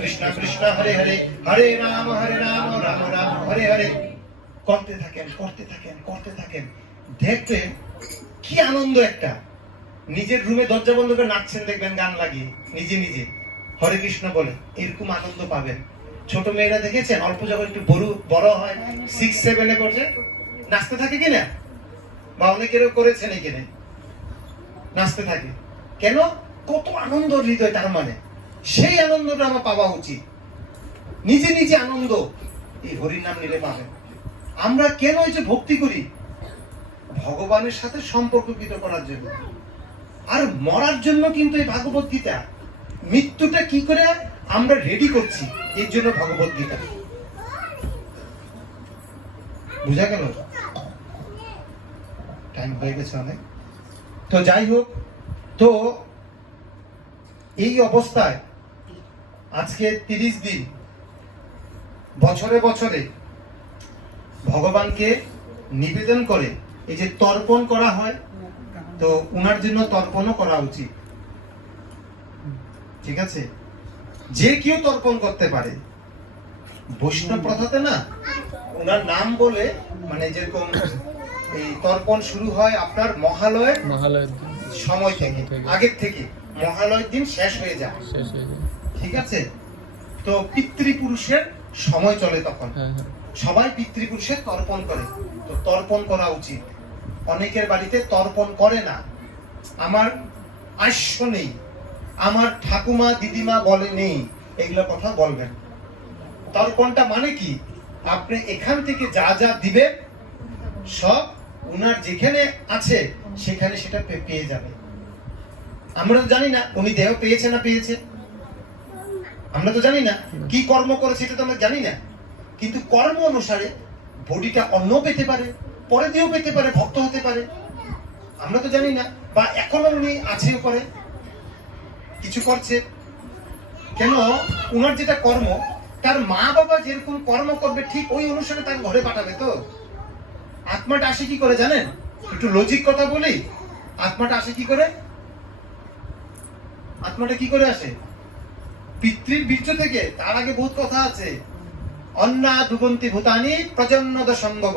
কৃষ্ণ কৃষ্ণ হরে হরে, হরে রাম রাম রাম হরে হরে করতে থাকেন, করতে থাকেন, করতে থাকেন। দেখবেন কি আনন্দ একটা। নিজের রুমে দরজা বন্ধ করে নাচছেন দেখবেন, গান লাগিয়ে নিজে নিজে হরে কৃষ্ণ বলে, এরকম আনন্দ পাবেন। ছোট মেয়েরা দেখেছেন, অল্প যখন একটু বড় হয় 6-7 পড়ছে, নাচতে থাকে কিনা, বা অনেকেরও করেছেন এখানে, নাচতে থাকে কেন? কত আনন্দ হৃদয়, তার মানে সেই আনন্দটা আমার পাওয়া উচিত। নিজে নিজে আনন্দ এই হরির নাম নিলে পাবেন। আমরা কেন এই যে ভক্তি করি? ভগবানের সাথে সম্পর্কিত করার জন্য, আর মরার জন্য কিন্তু এই ভাগবত গীতা। মৃত্যুটা কি করে আমরা রেডি করছি, এর জন্য ভগবত গীতা। বুঝা গেল? টাইম হয়ে গেছে অনেক। তো যাই হোক, তো এই অবস্থায় আজকে 30 দিন বছরে বছরে ভগবানকে নিবেদন করে এই যে তর্পণ করা হয়, তো উনার জন্য তর্পণও করা উচিত। ঠিক আছে? যে কেউ তর্পণ করতে পারে। বৈষ্ণব প্রথাতে না, উনার নাম বলে, মানে যেরকম এই তর্পণ শুরু হয় আপনার মহালয়ের সময় থেকে, আগের থেকে মহালয়ের দিন শেষ হয়ে যায়। ঠিক আছে? তো পিতৃপুরুষের সময় চলে তখন, সবাই পিতৃপুরুষের তর্পণ করে। তো তর্পণ করা উচিত। অনেকের বাড়িতে তর্পণ করে না, আমার আস্য নেই, আমার ঠাকুমা দিদিমা বলে নেই, এগুলো কথা বলবেন। তর্পণটা মানে কি? আপনি এখান থেকে যা যা দিবেন সব উনার যেখানে আছে সেখানে সেটা পেয়ে যাবে। আমরা তো জানি না উনি দেহ পেয়েছে না পেয়েছে, আমরা তো জানি না কি কর্ম করেছে, এটা তো আমরা জানি না। কিন্তু কর্ম অনুসারে বডিটা অন্য পেতে পারে, পরে দিয়েও পেতে পারে, ভক্ত হতে পারে, আমরা তো জানি না। বা এখনো উনি আছেও করে, কিছু করছে কেন? উনার যেটা কর্ম, তার মা বাবা যেরকম কর্ম করবে ঠিক ওই অনুসারে তার ঘরে পাঠাবে। তো আত্মাটা আসে কি করে জানেন? একটু লজিক কথা বলি। আত্মাটা আসে কি করে? আত্মাটা কি করে আসে? পিতৃর বীর্য থেকে। তার আগে বহুত কথা আছে। অন্না দুবন্তি ভূতানি প্রজন্মদ সম্ভব।